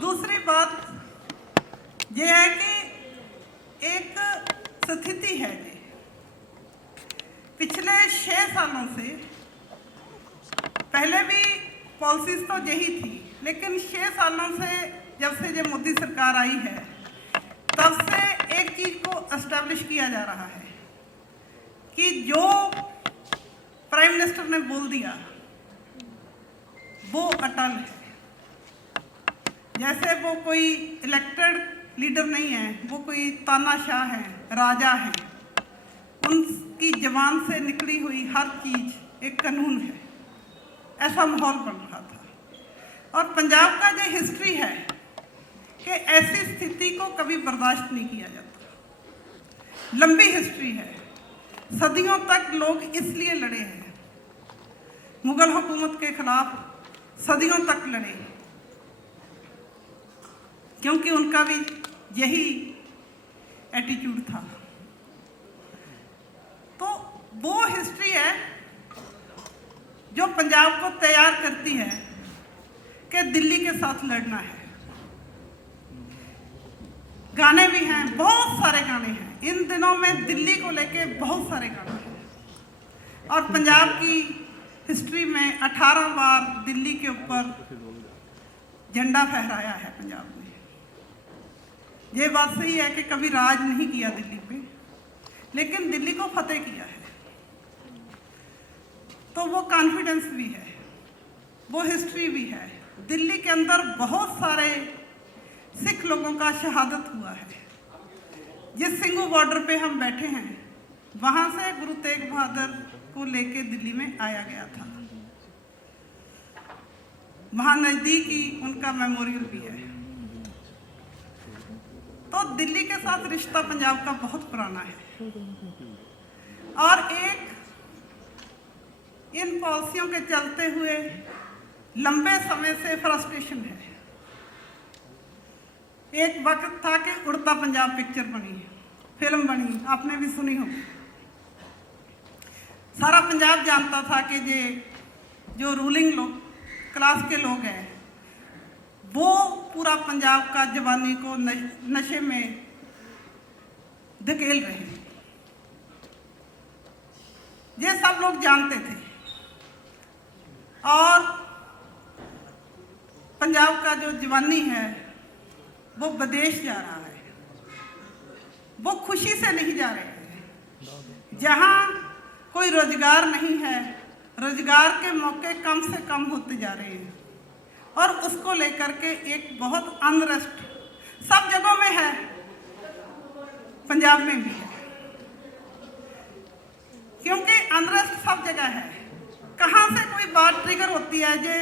दूसरी बात यह है कि एक स्थिति है जी, पिछले 6 सालों से, पहले भी पॉलिसीज तो यही थी, लेकिन 6 सालों से जब से जब मोदी सरकार आई है तब से एक चीज़ को एस्टैब्लिश किया जा रहा है कि जो प्राइम मिनिस्टर ने बोल दिया वो अटल है। जैसे वो कोई इलेक्टेड लीडर नहीं है, वो कोई तानाशाह है, राजा है, उनकी जबान से निकली हुई हर चीज़ एक कानून है, ऐसा माहौल बन रहा था। और पंजाब का जो हिस्ट्री है कि ऐसी स्थिति को कभी बर्दाश्त नहीं किया जाता। लंबी हिस्ट्री है, सदियों तक लोग इसलिए लड़े हैं, मुगल हुकूमत के खिलाफ सदियों तक लड़े, क्योंकि उनका भी यही एटीट्यूड था। तो वो हिस्ट्री है जो पंजाब को तैयार करती है कि दिल्ली के साथ लड़ना है। गाने भी हैं, बहुत सारे गाने हैं, इन दिनों में दिल्ली को लेके बहुत सारे गाने हैं। और पंजाब की हिस्ट्री में 18 बार दिल्ली के ऊपर झंडा फहराया है पंजाब ने। ये बात सही है कि कभी राज नहीं किया दिल्ली पे, लेकिन दिल्ली को फतेह किया है। तो वो कॉन्फिडेंस भी है, वो हिस्ट्री भी है। दिल्ली के अंदर बहुत सारे सिख लोगों का शहादत हुआ है। जिस सिंघू बॉर्डर पे हम बैठे हैं, वहाँ से गुरु तेग बहादुर को लेके दिल्ली में आया गया था। वहाँ नज़दीक ही उनका मेमोरियल भी है। तो दिल्ली के साथ रिश्ता पंजाब का बहुत पुराना है। और एक इन पॉलिसियों के चलते हुए लंबे समय से फ्रस्ट्रेशन है। एक वक्त था कि उड़ता पंजाब पिक्चर बनी, फिल्म बनी, आपने भी सुनी होगी। सारा पंजाब जानता था कि ये जो रूलिंग लोग क्लास के लोग हैं वो पूरा पंजाब का जवानी को नशे में धकेल रहे हैं। ये सब लोग जानते थे। और पंजाब का जो जवानी है वो विदेश जा रहा है, वो खुशी से नहीं जा रहे हैं। जहाँ कोई रोजगार नहीं है, रोजगार के मौके कम से कम होते जा रहे हैं। और उसको लेकर के एक बहुत अनरेस्ट सब जगहों में है, पंजाब में भी है, क्योंकि अनरेस्ट सब जगह है। कहाँ से कोई बात ट्रिगर होती है, जो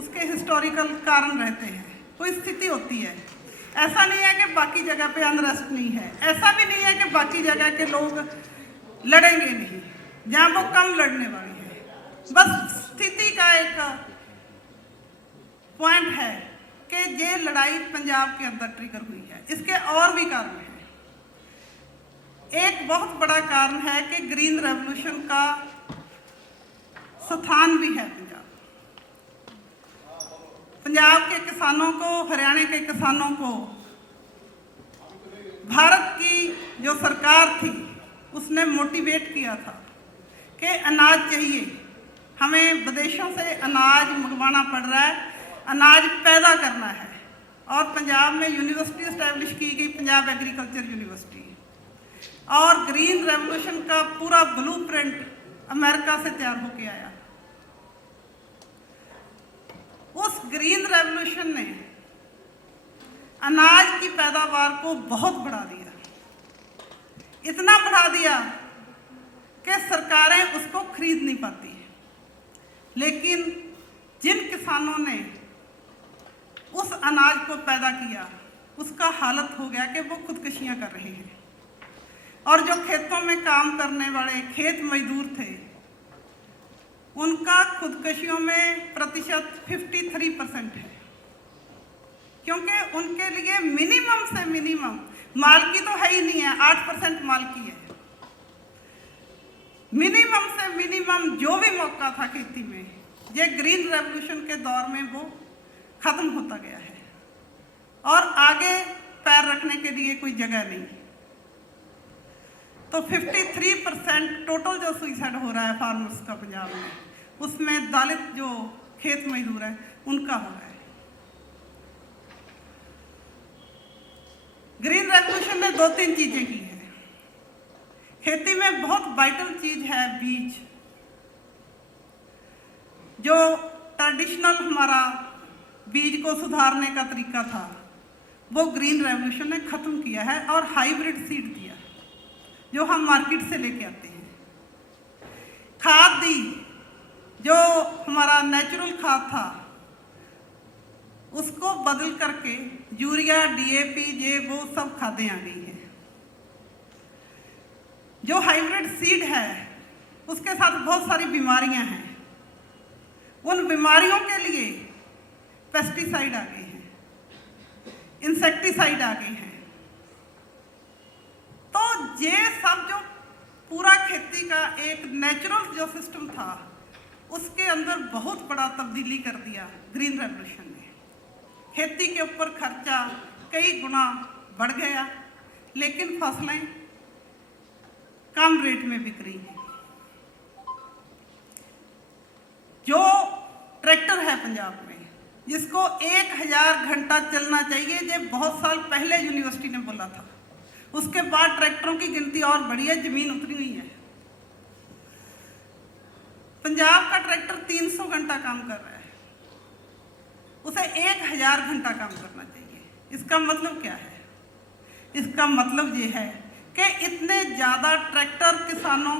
उसके हिस्टोरिकल कारण रहते हैं, कोई स्थिति होती है। ऐसा नहीं है कि बाकी जगह पे अनरेस्ट नहीं है, ऐसा भी नहीं है कि बाकी जगह के लोग लड़ेंगे नहीं, जहाँ वो कम लड़ने वाली है। बस स्थिति का एक पॉइंट है कि ये लड़ाई पंजाब के अंदर ट्रिगर हुई है। इसके और भी कारण हैं। एक बहुत बड़ा कारण है कि ग्रीन रेवोल्यूशन का स्थान भी है पंजाब के किसानों को, हरियाणा के किसानों को भारत की जो सरकार थी उसने मोटिवेट किया था कि अनाज चाहिए, हमें विदेशों से अनाज मंगवाना पड़ रहा है, अनाज पैदा करना है। और पंजाब में यूनिवर्सिटी इस्टेब्लिश की गई, पंजाब एग्रीकल्चर यूनिवर्सिटी। और ग्रीन रेवोल्यूशन का पूरा ब्लूप्रिंट अमेरिका से तैयार होके आया। उस ग्रीन रेवोल्यूशन ने अनाज की पैदावार को बहुत बढ़ा दिया, इतना बढ़ा दिया कि सरकारें उसको खरीद नहीं पाती। लेकिन जिन किसानों ने उस अनाज को पैदा किया, उसका हालत हो गया कि वो खुदकुशियां कर रहे हैं। और जो खेतों में काम करने वाले खेत मजदूर थे, उनका खुदकुशियों में प्रतिशत 53% है, क्योंकि उनके लिए मिनिमम से मिनिमम, मालकी तो है ही नहीं है, 8% मालकी है। मिनिमम से मिनिमम जो भी मौका था खेती में, ये ग्रीन रेवोल्यूशन के दौर में वो खत्म होता गया है। और आगे पैर रखने के लिए कोई जगह नहीं। तो 53% टोटल जो सुइसाइड हो रहा है फार्मर्स का पंजाब में, उसमें दलित जो खेत मजदूर है उनका हो रहा है। ग्रीन रेवोल्यूशन ने 2-3 चीजें की हैं। खेती में बहुत वाइटल चीज है बीज। जो ट्रेडिशनल हमारा बीज को सुधारने का तरीका था वो ग्रीन रेवोल्यूशन ने खत्म किया है और हाइब्रिड सीड दिया जो हम मार्केट से लेके आते हैं। खाद दी, जो हमारा नेचुरल खाद था उसको बदल करके यूरिया, DAP, ये वो सब खादें आ गई हैं। जो हाइब्रिड सीड है उसके साथ बहुत सारी बीमारियां हैं। उन बीमारियों के लिए पेस्टिसाइड आ गए हैं, इंसेक्टिसाइड आ गए हैं। तो ये सब जो पूरा खेती का एक नेचुरल जो सिस्टम था उसके अंदर बहुत बड़ा तब्दीली कर दिया ग्रीन रेवोल्यूशन ने। खेती के ऊपर खर्चा कई गुना बढ़ गया, लेकिन फसलें कम रेट में बिक रही हैं। जो ट्रैक्टर है पंजाब में जिसको 1000 घंटा चलना चाहिए, ये बहुत साल पहले यूनिवर्सिटी ने बोला था। उसके बाद ट्रैक्टरों की गिनती और बढ़ी है, जमीन उतरी हुई है। पंजाब का ट्रैक्टर 300 घंटा काम कर रहा है, उसे 1000 घंटा काम करना चाहिए। इसका मतलब क्या है? इसका मतलब ये है कि इतने ज़्यादा ट्रैक्टर किसानों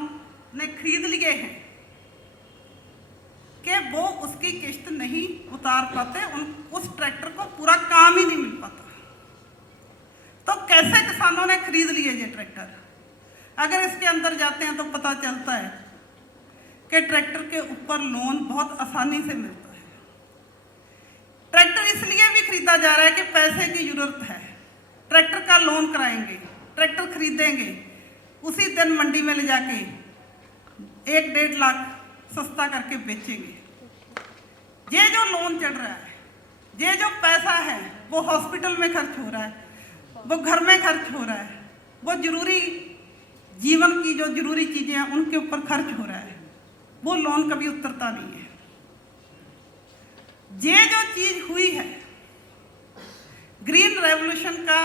ने खरीद लिए हैं कि वो उसकी किश्त नहीं उतार पाते, उस ट्रैक्टर को पूरा काम ही नहीं मिल पाता। तो कैसे किसानों ने खरीद लिए ये ट्रैक्टर? अगर इसके अंदर जाते हैं तो पता चलता है कि ट्रैक्टर के ऊपर लोन बहुत आसानी से मिलता है। ट्रैक्टर इसलिए भी खरीदा जा रहा है कि पैसे की जरूरत है, ट्रैक्टर का लोन कराएंगे, ट्रैक्टर खरीदेंगे, उसी दिन मंडी में ले जाके 1-1.5 लाख सस्ता करके बेचेंगे। ये जो लोन चढ़ रहा है, ये जो पैसा है वो हॉस्पिटल में खर्च हो रहा है, वो घर में खर्च हो रहा है, वो जरूरी जीवन की जो जरूरी चीज़ें हैं उनके ऊपर खर्च हो रहा है। वो लोन कभी उतरता नहीं है। ये जो चीज़ हुई है, ग्रीन रेवोल्यूशन का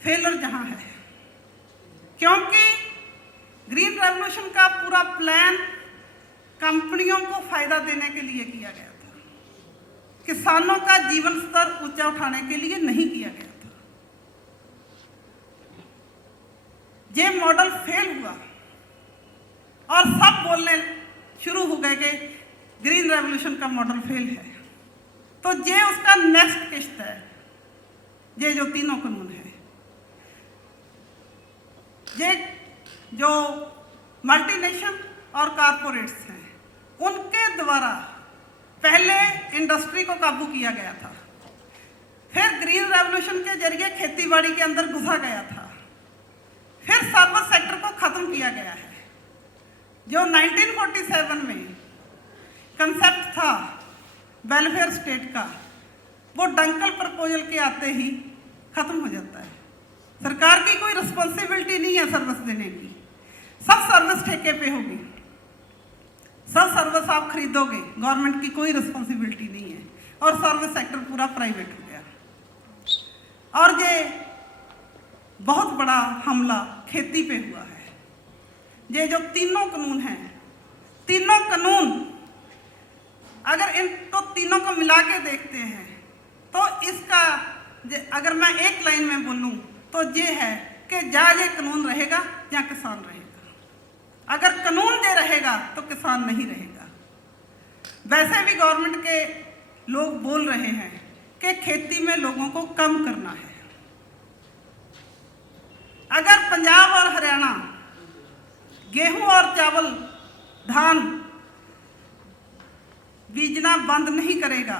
फेलर जहाँ है, क्योंकि ग्रीन रेवोल्यूशन का पूरा प्लान कंपनियों को फायदा देने के लिए किया गया था, किसानों का जीवन स्तर ऊंचा उठाने के लिए नहीं किया गया था। ये मॉडल फेल हुआ और सब बोलने शुरू हो गए कि ग्रीन रेवोल्यूशन का मॉडल फेल है। तो ये उसका नेक्स्ट किस्त है, ये जो तीनों कानून है। ये जो मल्टीनेशनल और कारपोरेट्स हैं उनके द्वारा पहले इंडस्ट्री को काबू किया गया था, फिर ग्रीन रेवोल्यूशन के जरिए खेतीबाड़ी के अंदर घुसा गया था, फिर सर्विस सेक्टर को खत्म किया गया है। जो 1947 में कंसेप्ट था वेलफेयर स्टेट का, वो डंकल प्रपोजल के आते ही खत्म हो जाता है। सरकार की कोई रिस्पॉन्सिबिलिटी नहीं है सर्विस देने की, सब सर्विस ठेके पे होगी, सब सर्विस आप खरीदोगे, गवर्नमेंट की कोई रिस्पॉन्सिबिलिटी नहीं है, और सर्विस सेक्टर पूरा प्राइवेट हो गया। और ये बहुत बड़ा हमला खेती पे हुआ है। ये जो तीनों कानून हैं, तीनों कानून अगर इनको तीनों को मिला के देखते हैं तो इसका अगर मैं एक लाइन में बोलूं तो ये है कि जहाँ ये कानून रहेगा जहाँ किसान रहेगा। अगर कानून ये रहेगा तो किसान नहीं रहेगा। वैसे भी गवर्नमेंट के लोग बोल रहे हैं कि खेती में लोगों को कम करना है। अगर पंजाब और हरियाणा गेहूं और चावल, धान बीजना बंद नहीं करेगा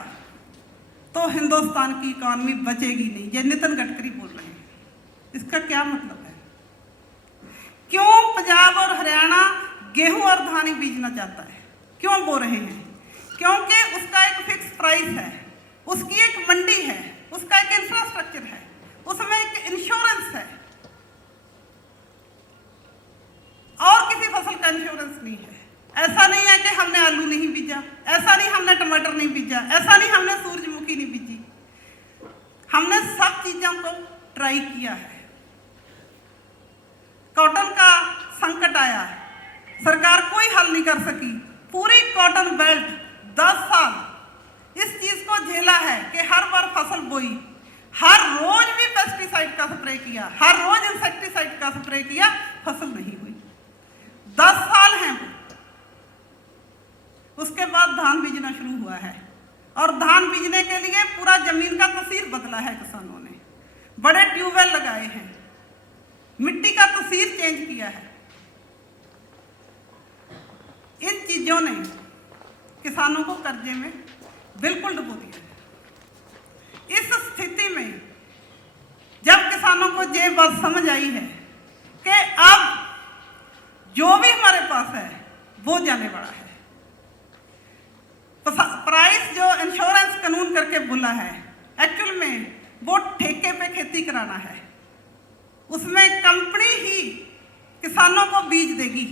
तो हिंदुस्तान की इकॉनमी बचेगी नहीं। ये नितिन गडकरी बोल रहे हैं। इसका क्या मतलब है? क्यों पंजाब और हरियाणा गेहूं और धान ही बीजना चाहता है? क्यों बोल रहे हैं? क्योंकि उसका एक फिक्स प्राइस है, उसकी एक मंडी है, उसका एक आलू नहीं बीजा, ऐसा नहीं हमने टमाटर नहीं बीजा, ऐसा नहीं हमने सूरजमुखी नहीं बीजी। हमने सब चीजों को ट्राई किया है। कॉटन का संकट आया, सरकार कोई हल नहीं कर सकी। पूरी कॉटन बेल्ट 10 साल इस चीज को झेला है कि हर बार फसल बोई, हर रोज भी पेस्टिसाइड का स्प्रे किया, हर रोज इंसेक्टिसाइड का स्प्रे किया, फसल नहीं हुई। 10 साल हैं वो। उसके बाद धान बीजना शुरू हुआ है और धान बीजने के लिए पूरा जमीन का तस्वीर बदला है किसानों ने। बड़े ट्यूबवेल लगाए हैं, मिट्टी का तस्वीर चेंज किया है। इन चीजों ने किसानों को कर्जे में बिल्कुल डुबो दिया है। इस स्थिति में जब किसानों को ये बात समझ आई है कि अब जो भी हमारे पास है वो जाने वाला है, प्राइस जो इंश्योरेंस कानून करके बोला है, एक्चुअल में वो ठेके पे खेती कराना है। उसमें कंपनी ही किसानों को बीज देगी,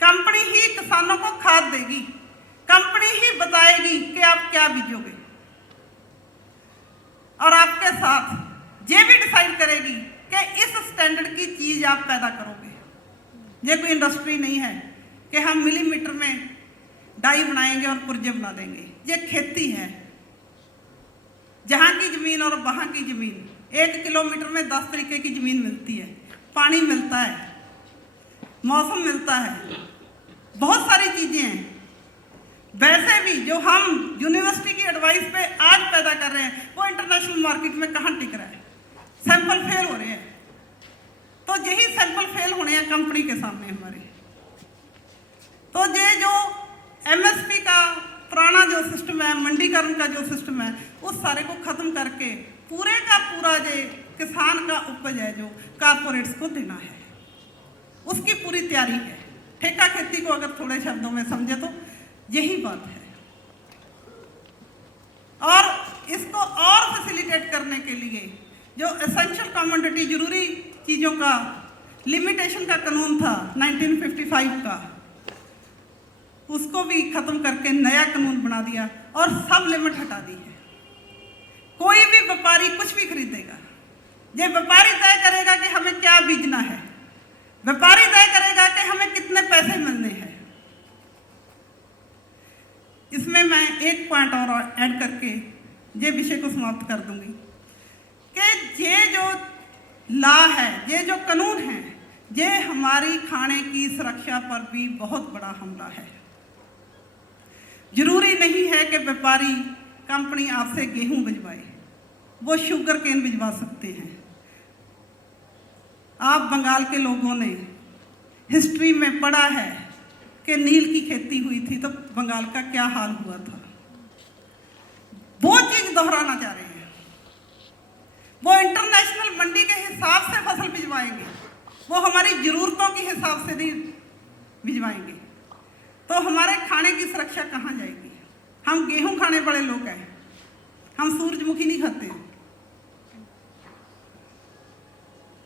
कंपनी ही किसानों को खाद देगी, कंपनी ही बताएगी कि आप क्या बीजोगे और आपके साथ ये भी डिसाइड करेगी कि इस स्टैंडर्ड की चीज आप पैदा करोगे। ये कोई इंडस्ट्री नहीं है कि हम मिलीमीटर में डाई बनाएंगे और पुर्जे बना देंगे। ये खेती है। जहाँ की जमीन और वहाँ की जमीन, 1 किलोमीटर में 10 तरीके की जमीन मिलती है, पानी मिलता है, मौसम मिलता है, बहुत सारी चीजें हैं। वैसे भी जो हम यूनिवर्सिटी की एडवाइस पे आज पैदा कर रहे हैं वो इंटरनेशनल मार्केट में कहाँ टिक रहा है, सैंपल फेल हो रहे हैं। तो यही सैंपल फेल होने हैं कंपनी के सामने हमारे। तो ये जो एमएसपी का पुराना जो सिस्टम है, मंडीकरण का जो सिस्टम है, उस सारे को खत्म करके पूरे का पूरा जो किसान का उपज है जो कारपोरेट्स को देना है, उसकी पूरी तैयारी है। ठेका खेती को अगर थोड़े शब्दों में समझे तो यही बात है। और इसको और फैसिलिटेट करने के लिए जो एसेंशियल कमोडिटी, जरूरी चीज़ों का लिमिटेशन का कानून था 1955 का, उसको भी खत्म करके नया कानून बना दिया और सब लिमिट हटा दी है। कोई भी व्यापारी कुछ भी खरीदेगा, ये व्यापारी तय करेगा कि हमें क्या बीजना है, व्यापारी तय करेगा कि हमें कितने पैसे मिलने हैं। इसमें मैं एक पॉइंट और ऐड करके ये विषय को समाप्त कर दूंगी कि ये जो लॉ है, ये जो कानून है, ये हमारी खाने की सुरक्षा पर भी बहुत बड़ा हमला है। जरूरी नहीं है कि व्यापारी कंपनी आपसे गेहूं भिजवाए, वो शुगर केन भिजवा सकते हैं। आप बंगाल के लोगों ने हिस्ट्री में पढ़ा है कि नील की खेती हुई थी तो बंगाल का क्या हाल हुआ था। वो चीज दोहराना चाह रहे हैं। वो इंटरनेशनल मंडी के हिसाब से फसल भिजवाएंगे, वो हमारी जरूरतों के हिसाब से नहीं भिजवाएंगे। तो हमारे खाने की सुरक्षा कहाँ जाएगी? हम गेहूं खाने बड़े लोग हैं, हम सूरजमुखी नहीं खाते हैं।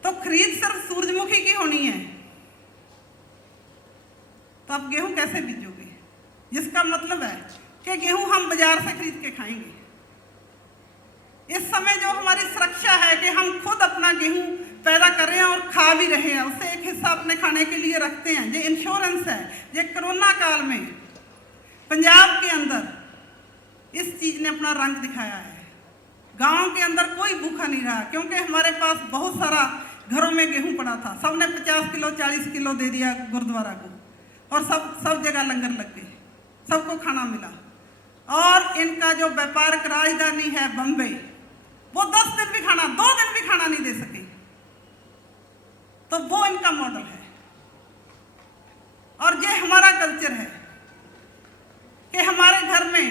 तो खरीद सिर्फ सूरजमुखी की होनी है तो आप गेहूं कैसे बीजोगे? जिसका मतलब है कि गेहूं हम बाजार से खरीद के खाएंगे। इस समय जो हमारी सुरक्षा है कि हम खुद अपना गेहूं पैदा कर रहे हैं और खा भी रहे हैं, उससे एक हिस्सा अपने खाने के लिए रखते हैं। ये इंश्योरेंस है। ये कोरोना काल में पंजाब के अंदर इस चीज ने अपना रंग दिखाया है। गांव के अंदर कोई भूखा नहीं रहा क्योंकि हमारे पास बहुत सारा घरों में गेहूं पड़ा था। सबने 50 किलो 40 किलो दे दिया गुरुद्वारा को और सब जगह लंगर लग गए, सबको खाना मिला। और इनका जो व्यापारिक राजधानी है बम्बई, वो 10 दिन भी खाना, 2 दिन भी खाना नहीं दे सके। तो वो इनका मॉडल है। और ये हमारा कल्चर है कि हमारे घर में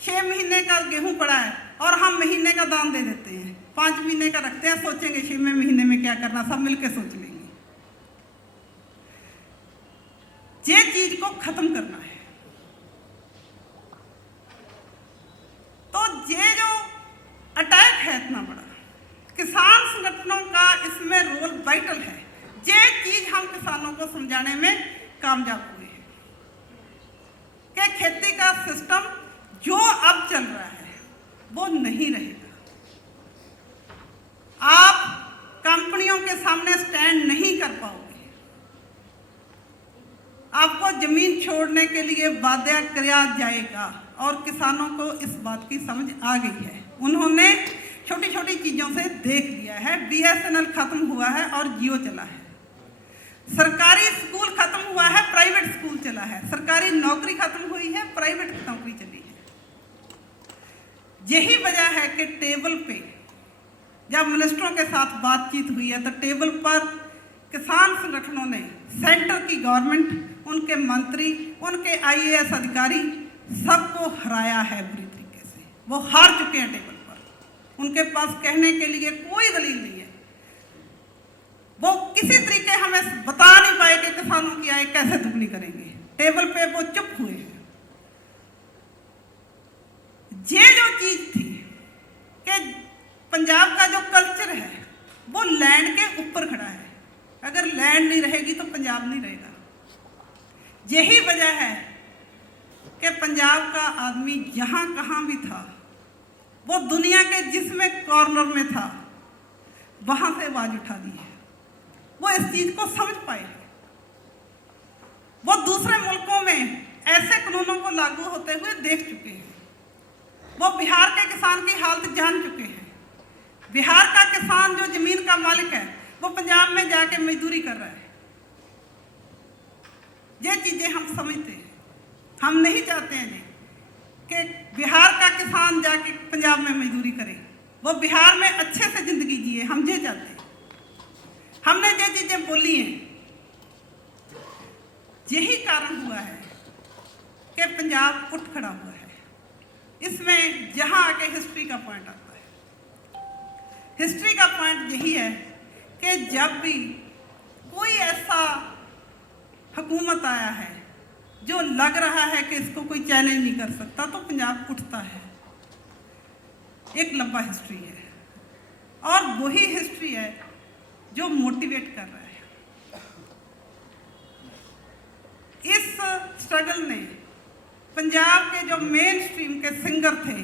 6 महीने का गेहूं पड़ा है और हम महीने का दान दे देते हैं, 5 महीने का रखते हैं, सोचेंगे 6वें महीने में क्या करना, सब मिलकर सोच लेंगे। ये चीज को खत्म करना है। तो ये जो अटैक है इतना बड़ा, किसान संगठनों का इसमें रोल वाइटल है। ये चीज हम किसानों को समझाने में कामयाब हुए हैं। वो नहीं रहेगा। आप कंपनियों के सामने स्टैंड नहीं कर पाओगे। आपको जमीन छोड़ने के लिए बाध्य किया जाएगा और किसानों को इस बात की समझ आ गई है। उन्होंने छोटी छोटी चीज़ों से देख लिया है। BSNL खत्म हुआ है और जियो चला है। सरकारी स्कूल खत्म हुआ है, प्राइवेट स्कूल चला है। सरकारी नौकरी खत्म हुई है, प्राइवेट नौकरी चली है। यही वजह है कि टेबल पे जब मिनिस्टरों के साथ बातचीत हुई है तो टेबल पर किसान संगठनों ने सेंटर की गवर्नमेंट, उनके मंत्री, उनके IAS अधिकारी सबको हराया है बुरी तरीके से। वो हार चुके हैं टेबल पर। उनके पास कहने के लिए कोई दलील नहीं है। वो किसी तरीके हमें बता नहीं पाए कि किसानों की आय कैसे दुगनी करेंगे। टेबल पे वो चुप हुए हैं। ये जो चीज थी कि पंजाब का जो कल्चर है वो लैंड के ऊपर खड़ा है। अगर लैंड नहीं रहेगी तो पंजाब नहीं रहेगा। यही वजह है कि पंजाब का आदमी जहां कहां भी था, वो दुनिया के जिसमें कॉर्नर में था, वहां से आवाज उठा दी है। वो इस चीज को समझ पाए हैं। वो दूसरे मुल्कों में ऐसे कानूनों को लागू होते हुए देख चुके हैं। वो बिहार के किसान की हालत जान चुके हैं। बिहार का किसान जो जमीन का मालिक है वो पंजाब में जाके मजदूरी कर रहा है। ये चीजें हम समझते हैं। हम नहीं चाहते हैं कि बिहार का किसान जाके पंजाब में मजदूरी करे। वो बिहार में अच्छे से जिंदगी जिए, हम ये चाहते हैं। हमने ये चीजें बोली हैं। यही कारण हुआ है कि पंजाब उठ खड़ा हुआ है। इसमें जहां आके हिस्ट्री का पॉइंट आता है। हिस्ट्री का पॉइंट यही है कि जब भी कोई ऐसा हुकूमत आया है जो लग रहा है कि इसको कोई चैलेंज नहीं कर सकता, तो पंजाब उठता है। एक लंबा हिस्ट्री है और वही हिस्ट्री है जो मोटिवेट कर रहा है। इस स्ट्रगल ने पंजाब के जो मेन स्ट्रीम के सिंगर थे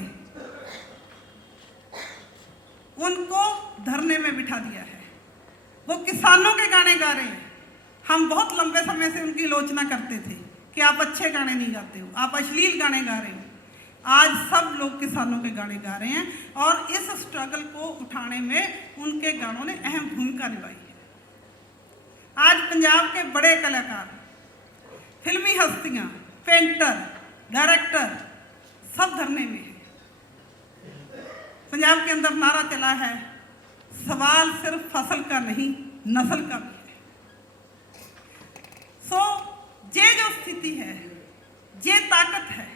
उनको धरने में बिठा दिया है। वो किसानों के गाने गा रहे हैं। हम बहुत लंबे समय से उनकी आलोचना करते थे कि आप अच्छे गाने नहीं गाते हो, आप अश्लील गाने गा रहे हो। आज सब लोग किसानों के गाने गा रहे हैं और इस स्ट्रगल को उठाने में उनके गानों ने अहम भूमिका निभाई है। आज पंजाब के बड़े कलाकार, फिल्मी हस्तियां, पेंटर, डायरेक्टर सब धरने में हैं। पंजाब के अंदर नारा चला है, सवाल सिर्फ फसल का नहीं, नस्ल का भी है। ये जो स्थिति है, ये ताकत है